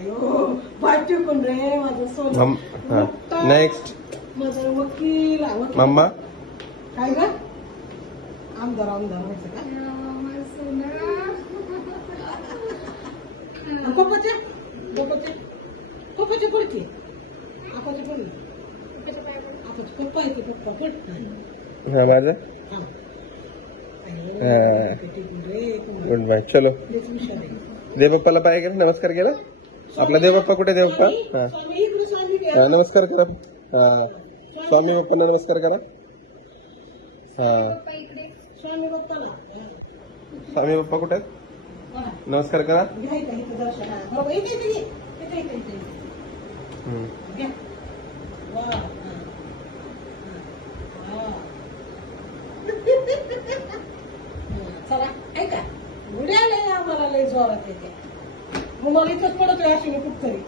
अयो पाय टिकून रे माझं सोनं. नेक्स्ट माझं वकील मम्मा काय ग आमदार व्हायचं का पप्पाच्या पप्पाच्या पडते आपाच्या पडली आपाचे पप्पा येते पप्पा पड हा माझं गुड बाय. चलो देवबाप्पाला पाय केला नमस्कार केला. आपला देवबाप्पा कुठे देवबाप्पा हा नमस्कार करा. हा स्वामी बाप्पांना नमस्कार करा. हा स्वामी बाप्पाला स्वामी बाप्पा कुठे आहेत नमस्कार करा. चला ऐका उड्या आले आम्हाला लय जोरात येते मग मला इथंच पडतोय अशी कुठतरी